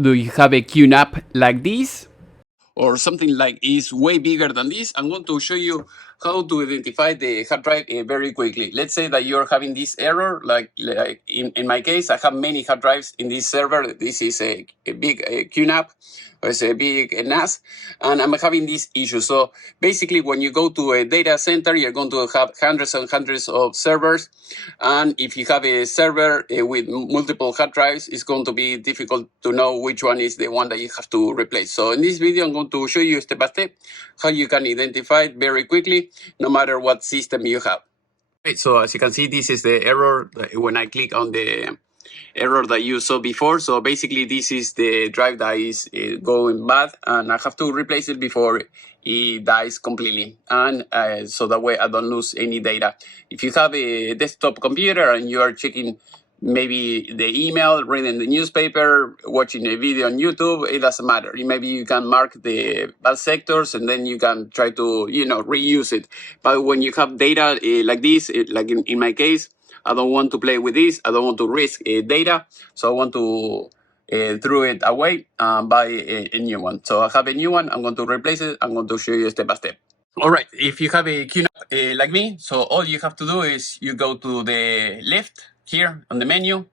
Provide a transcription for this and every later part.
Do you have a QNAP like this? Or something like is way bigger than this? I'm going to show you how to identify the hard drive very quickly. Let's say that you're having this error, like in my case, I have many hard drives in this server. This is a big QNAP, it's a big NAS, and I'm having this issue. So basically, when you go to a data center, you're going to have hundreds and hundreds of servers. And if you have a server with multiple hard drives, it's going to be difficult to know which one is the one that you have to replace. So in this video, I'm going to show you step by step how you can identify it very quickly, no matter what system you have. Okay, so as you can see, this is the error when I click on the error that you saw before. So basically, this is the drive that is going bad, and I have to replace it before it dies completely, and so that way I don't lose any data. If you have a desktop computer and you are checking maybe the email, reading the newspaper, watching a video on YouTube, it doesn't matter. Maybe you can mark the bad sectors and then you can try to, reuse it. But when you have data like this, like in my case, I don't want to play with this. I don't want to risk data. So I want to throw it away and buy a new one. So I have a new one. I'm going to replace it. I'm going to show you step by step. All right. If you have a QNAP like me, so all you have to do is you go to the left here on the menu,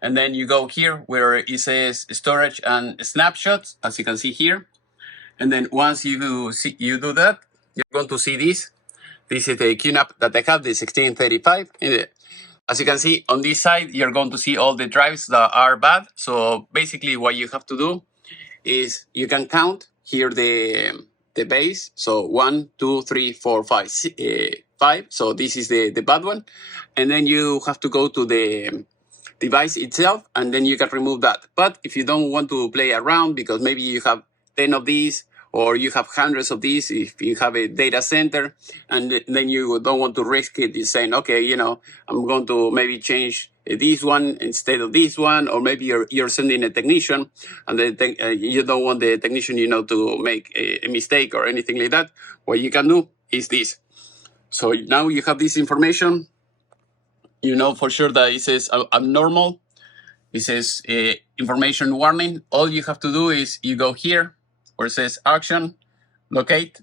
and then you go here where it says storage and snapshots, as you can see here. And then once you do that, you're going to see this. This is the QNAP that I have, the 1635. As you can see on this side, you're going to see all the drives that are bad. So basically what you have to do is you can count here the base. So 1, 2, 3, 4, 5, 5. So this is the bad one. And then you have to go to the device itself, and then you can remove that. But if you don't want to play around, because maybe you have 10 of these, or you have hundreds of these, if you have a data center, and then you don't want to risk it, you're saying, okay, I'm going to maybe change this one instead of this one, or maybe you're sending a technician, and you don't want the technician, to make a mistake or anything like that. What you can do is this. So now you have this information. You know for sure that it says abnormal. It says information warning. All you have to do is you go here where it says action, locate.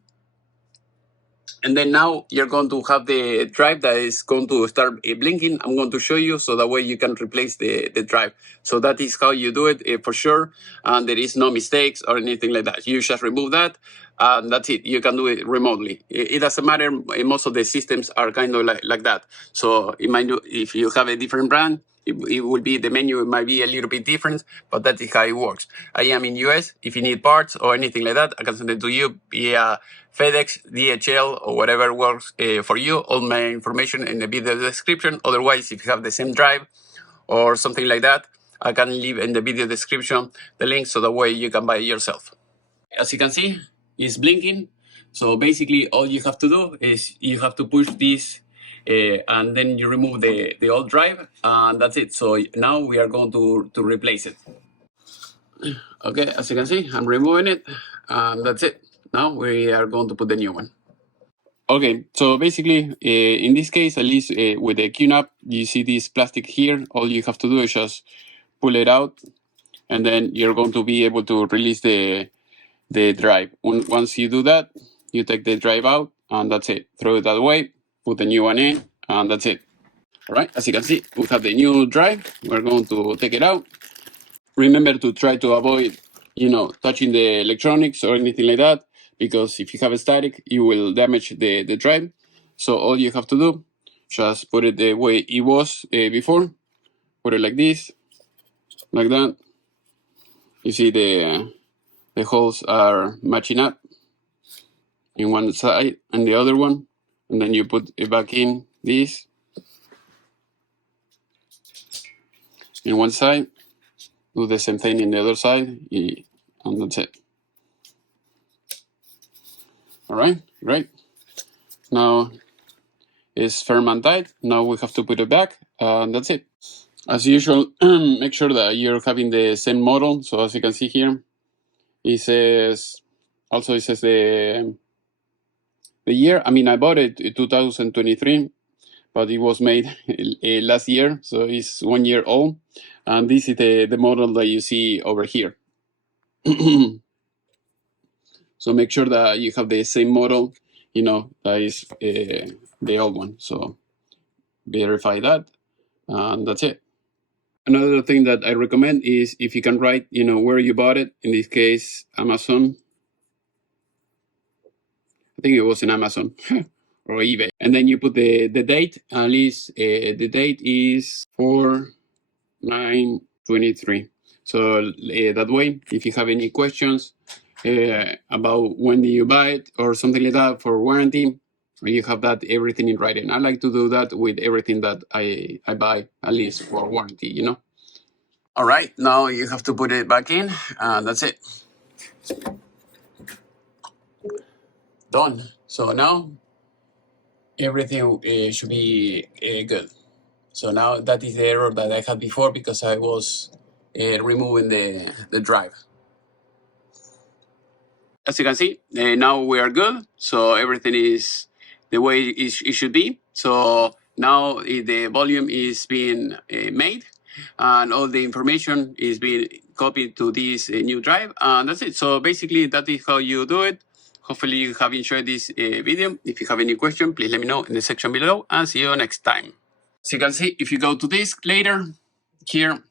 And then now you're going to have the drive that is going to start blinking. I'm going to show you so that way you can replace the drive. So that is how you do it for sure. And there is no mistakes or anything like that. You just remove that. And that's it. You can do it remotely. It doesn't matter. Most of the systems are kind of like that. So it might do, if you have a different brand, it will be, the menu might be a little bit different, but that is how it works. I am in US. If you need parts or anything like that, I can send it to you via FedEx, DHL, or whatever works for you. All my information in the video description. Otherwise, if you have the same drive or something like that, I can leave in the video description the link so that way you can buy it yourself. As you can see, it's blinking. So basically, all you have to do is you have to push this and then you remove the old drive, and that's it. So now we are going to replace it. Okay, as you can see, I'm removing it, and that's it. Now we are going to put the new one. Okay, so basically, in this case, at least with the QNAP, you see this plastic here. All you have to do is just pull it out, and then you're going to be able to release the drive. Once you do that, you take the drive out, and that's it. Throw it away, put the new one in, and that's it. All right, as you can see, we have the new drive. We're going to take it out. Remember to try to avoid, touching the electronics or anything like that, because if you have a static, you will damage the drive. So all you have to do, just put it the way it was before. Put it like this, like that. You see the holes are matching up in one side and the other one, and then you put it back in this in one side, do the same thing in the other side, and that's it. All right, great. Now it's firm and tight. Now we have to put it back, and that's it. As usual, make sure that you're having the same model. So as you can see here, it says the year. I mean, I bought it in 2023, but it was made last year, so it's 1 year old. And this is the model that you see over here. So make sure that you have the same model, that is the old one. So verify that, and that's it. Another thing that I recommend is if you can write, where you bought it. In this case, Amazon. I think it was in Amazon or eBay. And then you put the date. At least the date is 4/9/23. So that way, if you have any questions about when did you buy it or something like that for warranty, you have that everything in writing. I like to do that with everything that I buy, at least for warranty. All right, now you have to put it back in, and that's it. Done. So now everything should be good. So now that is the error that I had before because I was removing the drive. As you can see, now we are good. So everything is the way it should be. So now the volume is being made and all the information is being copied to this new drive. And that's it. So basically, that is how you do it. Hopefully you have enjoyed this video. If you have any question, please let me know in the section below and see you next time. So you can see, if you go to disk later, here,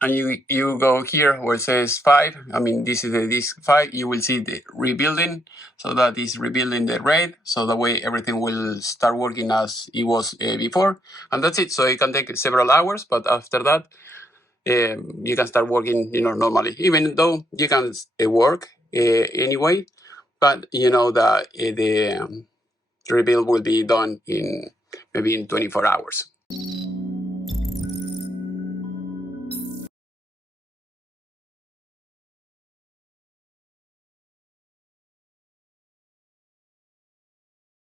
and you go here where it says 5, I mean, this is the disk 5, you will see the rebuilding. So that is rebuilding the RAID. So that way everything will start working as it was before. And that's it. So it can take several hours, but after that, you can start working, normally, even though you can work anyway, but you know that the rebuild will be done maybe in 24 hours.